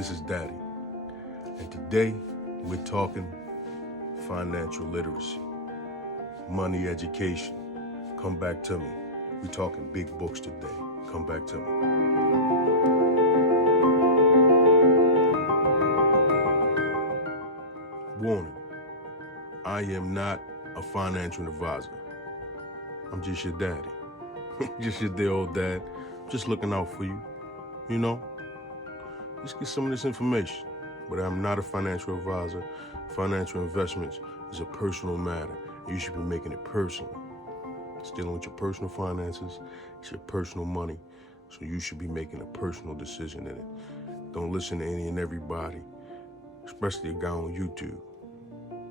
This is Daddy, and today we're talking financial literacy, money education. Come back to me. We're talking big books today. Come back to me. Warning, I am not a financial advisor. I'm just your daddy. Just your dear old dad. Just looking out for you, you know? Just get some of this information. But I'm not a financial advisor. Financial investments is a personal matter. You should be making it personal. It's dealing with your personal finances. It's your personal money. So you should be making a personal decision in it. Don't listen to any and everybody, especially a guy on YouTube.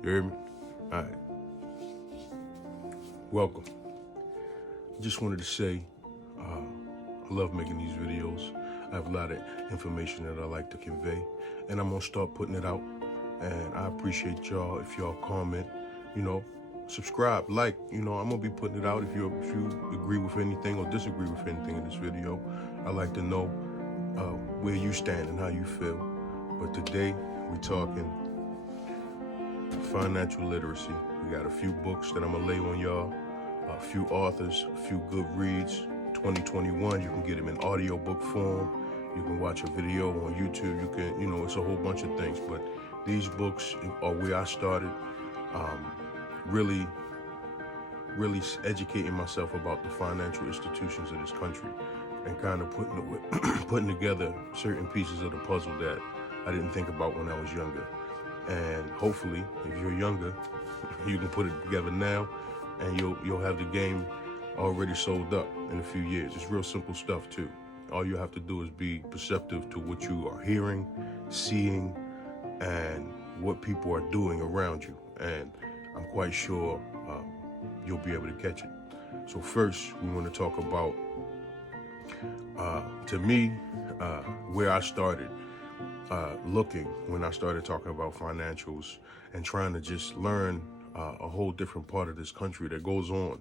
You hear me? All right. Welcome. I just wanted to say, I love making these videos. I have a lot of information that I like to convey, and I'm gonna start putting it out. And I appreciate y'all if y'all comment, subscribe, like, I'm gonna be putting it out. If you agree with anything or disagree with anything in this video, I like to know where you stand and how you feel. But today we're talking financial literacy. We got a few books that I'm gonna lay on y'all, a few authors, a few good reads. 2021, you can get them in audiobook form. You can watch a video on YouTube. You can, it's a whole bunch of things. But these books are where I started really educating myself about the financial institutions of this country and kind of putting together certain pieces of the puzzle that I didn't think about when I was younger. And hopefully, if you're younger, you can put it together now, and you'll have the game already sold up in a few years. It's real simple stuff too. All you have to do is be perceptive to what you are hearing, seeing, and what people are doing around you. And I'm quite sure you'll be able to catch it. So first, we want to talk about, to me, where I started looking when I started talking about financials and trying to just learn a whole different part of this country that goes on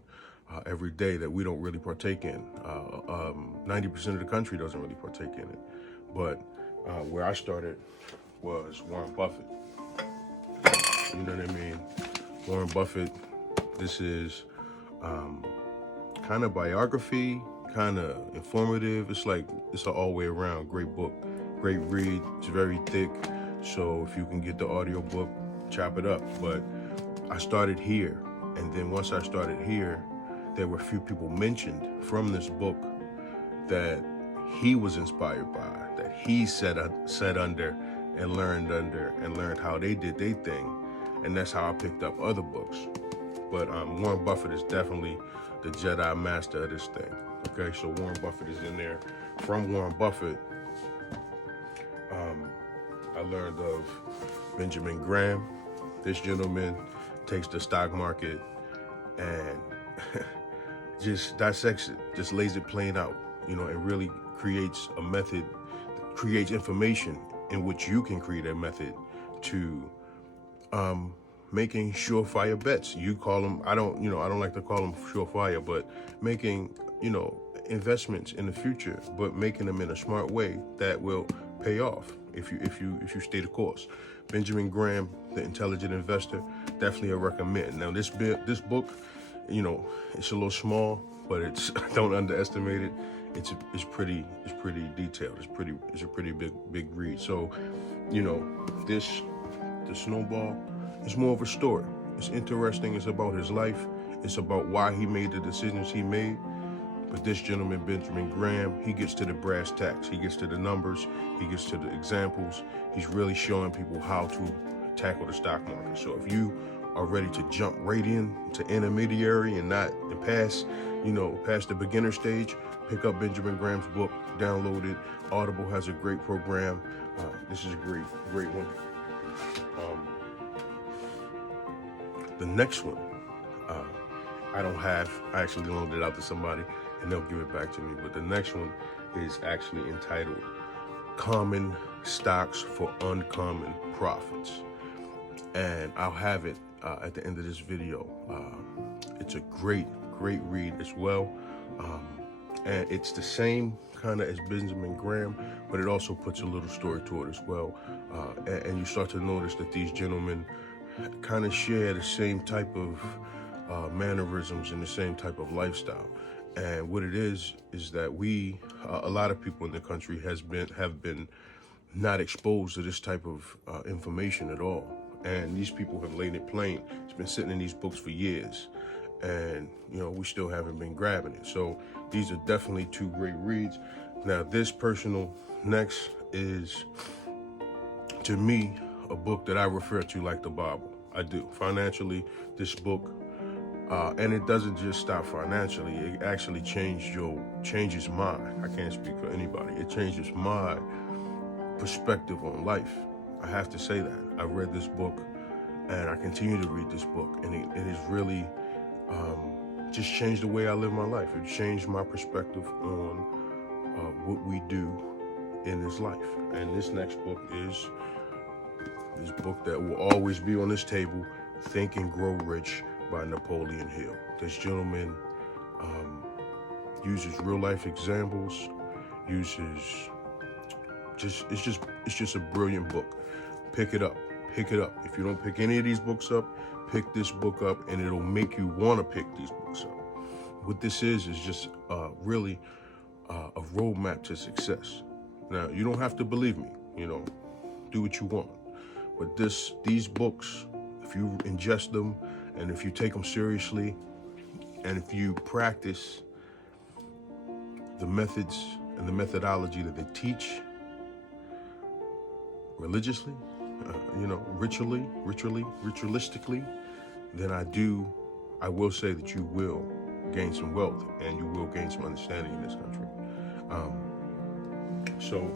every day that we don't really partake in. 90% of the country doesn't really partake in it. But where I started was Warren Buffett. You know what I mean? Warren Buffett, this is kind of biography, kind of informative. It's an all way around great book, great read. It's very thick. So if you can get the audio book, chop it up. But I started here. And then once I started here, there were a few people mentioned from this book that he was inspired by, that he sat under and learned how they did their thing. And that's how I picked up other books. But Warren Buffett is definitely the Jedi master of this thing. Okay, so Warren Buffett is in there. From Warren Buffett, I learned of Benjamin Graham. This gentleman takes the stock market and just dissects it, just lays it plain out, and really creates a method, creates information in which you can create a method to making surefire bets. You call them, I don't like to call them surefire, but making, investments in the future, but making them in a smart way that will pay off if you stay the course. Benjamin Graham, The Intelligent Investor, definitely a recommend. Now this book, it's a little small, but don't underestimate it. It's pretty detailed. It's a pretty big read. So, the Snowball is more of a story. It's interesting. It's about his life. It's about why he made the decisions he made. But this gentleman, Benjamin Graham, he gets to the brass tacks. He gets to the numbers. He gets to the examples. He's really showing people how to tackle the stock market. So if you are ready to jump right in to intermediary and pass the beginner stage, pick up Benjamin Graham's book, download it. Audible has a great program. This is a great one. The next one, I actually loaned it out to somebody and they'll give it back to me. But the next one is actually entitled Common Stocks for Uncommon Profits. And I'll have it at the end of this video. It's a great read as well. And it's the same kind of as Benjamin Graham, but it also puts a little story to it as well. And you start to notice that these gentlemen kind of share the same type of mannerisms and the same type of lifestyle. And what it is that we, a lot of people in the country, have been not exposed to this type of information at all. And these people have laid it plain. It's been sitting in these books for years, and we still haven't been grabbing it. So these are definitely two great reads. Now, this personal next is, to me, a book that I refer to like the Bible. I do. Financially, this book, and it doesn't just stop financially. It actually changes my, I can't speak for anybody. It changes my perspective on life. I have to say that. I've read this book, and I continue to read this book, and it has really just changed the way I live my life. It changed my perspective on what we do in this life. And this next book is this book that will always be on this table, Think and Grow Rich by Napoleon Hill. This gentleman uses real life examples, it's just a brilliant book. Pick it up. If you don't pick any of these books up, pick this book up, and it'll make you want to pick these books up. What this is just really a roadmap to success. Now, you don't have to believe me, do what you want. But these books, if you ingest them and if you take them seriously and if you practice the methods and the methodology that they teach religiously, ritualistically, then I will say that you will gain some wealth and you will gain some understanding in this country. So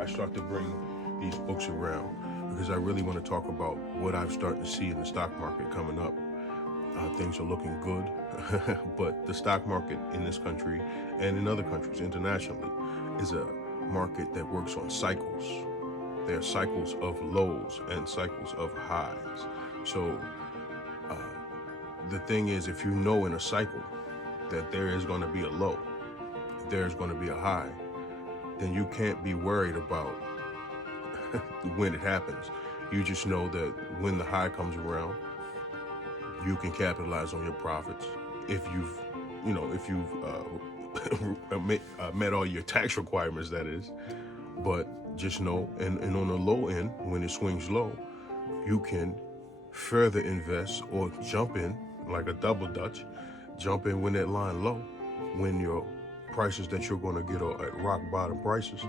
I start to bring these books around because I really want to talk about what I've started to see in the stock market coming up. Things are looking good, but the stock market in this country and in other countries internationally is a market that works on cycles. There are cycles of lows and cycles of highs. So the thing is, if you know in a cycle that there is going to be a low, there's going to be a high, then you can't be worried about when it happens. You just know that when the high comes around, you can capitalize on your profits if you've met all your tax requirements, that is. But just know, and on the low end, when it swings low, you can further invest or jump in like a double dutch, jump in when that line low, when your prices that you're going to get are at rock bottom prices,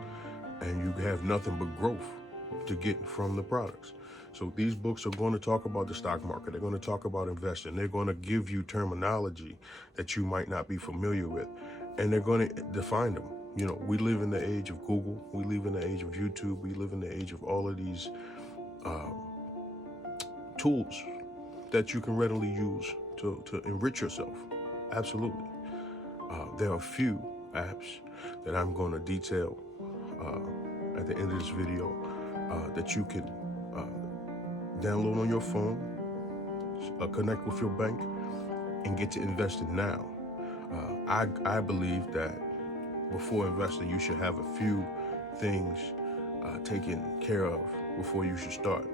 and you have nothing but growth to get from the products. So these books are going to talk about the stock market. They're going to talk about investing. They're going to give you terminology that you might not be familiar with, and they're going to define them. We live in the age of Google. We live in the age of YouTube. We live in the age of all of these tools that you can readily use to enrich yourself. Absolutely. There are a few apps that I'm going to detail at the end of this video that you can download on your phone, connect with your bank, and get to investing now. I believe that before investing, you should have a few things taken care of before you should start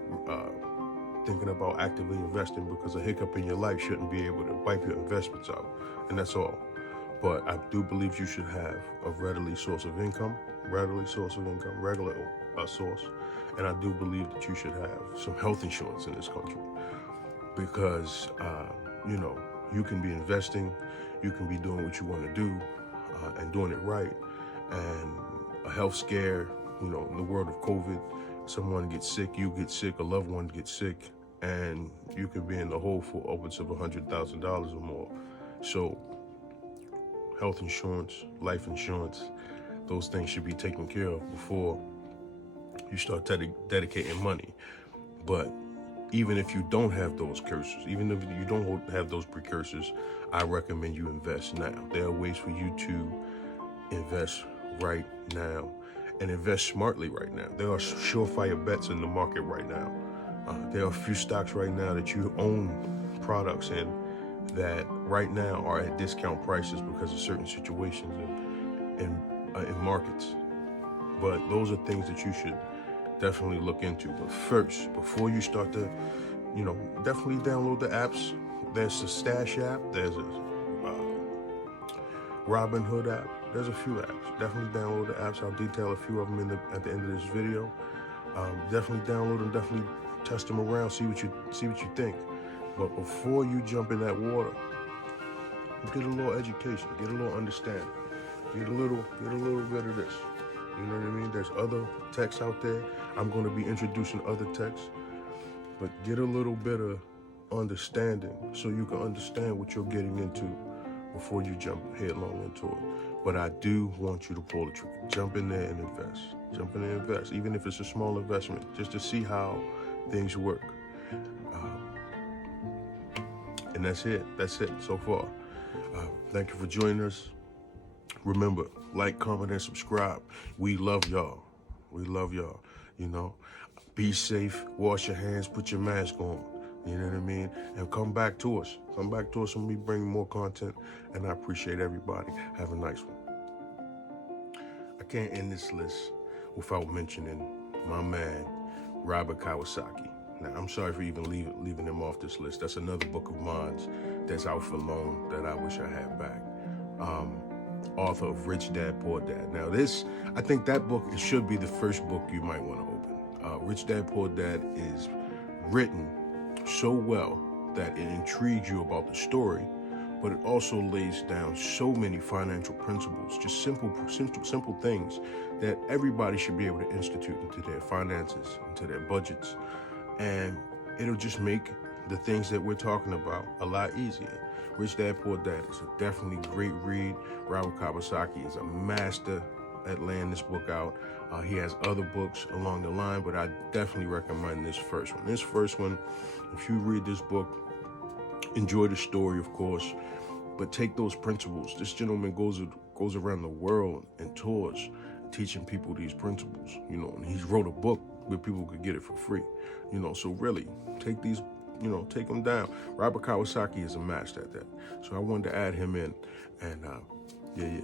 thinking about actively investing, because a hiccup in your life shouldn't be able to wipe your investments out, and that's all. But I do believe you should have a regular source of income, source, and I do believe that you should have some health insurance in this country, because you can be investing, you can be doing what you want to do, and doing it right, and a health scare, in the world of COVID, someone gets sick, you get sick, a loved one gets sick, and you can be in the hole for upwards of $100,000 or more. So health insurance, life insurance, those things should be taken care of before you start dedicating money. But even if you don't have those cursors, even if you don't have those precursors, I recommend you invest now. There are ways for you to invest right now and invest smartly right now. There are surefire bets in the market right now. There are a few stocks right now that you own products in that right now are at discount prices because of certain situations in markets. But those are things that you should definitely look into. But first, before you start to, definitely download the apps. There's a Stash app. There's a Robin Hood app. There's a few apps. Definitely download the apps. I'll detail a few of them at the end of this video. Definitely download them. Definitely test them around. See what you think. But before you jump in that water, get a little education. Get a little understanding. Get a little bit of this. You know what I mean? There's other texts out there. I'm going to be introducing other texts, but get a little bit of understanding so you can understand what you're getting into before you jump headlong into it. But I do want you to pull the trigger. Jump in there and invest. Jump in there and invest, even if it's a small investment, just to see how things work. And that's it. That's it so far. Thank you for joining us. Remember, like, comment, and subscribe. We love y'all. We love y'all. Be safe. Wash your hands. Put your mask on. You know what I mean? And come back to us. Come back to us when we bring more content. And I appreciate everybody. Have a nice one. I can't end this list without mentioning my man, Robert Kawasaki. Now, I'm sorry for even leaving him off this list. That's another book of mine that's out for loan that I wish I had back. Author of Rich Dad, Poor Dad. Now I think that book, it should be the first book you might want to open. Rich Dad, Poor Dad is written so well that it intrigues you about the story, but it also lays down so many financial principles, just simple things that everybody should be able to institute into their finances, into their budgets. And it'll just make the things that we're talking about a lot easier. Rich Dad, Poor Dad is a definitely great read. Robert Kawasaki is a master at laying this book out. He has other books along the line, but I definitely recommend this first one. This first one, if you read this book, enjoy the story, of course, but take those principles. This gentleman goes around the world and tours, teaching people these principles, and he's wrote a book where people could get it for free, so really take these, take them down. Robert Kawasaki is a master at that. So I wanted to add him in, and yeah.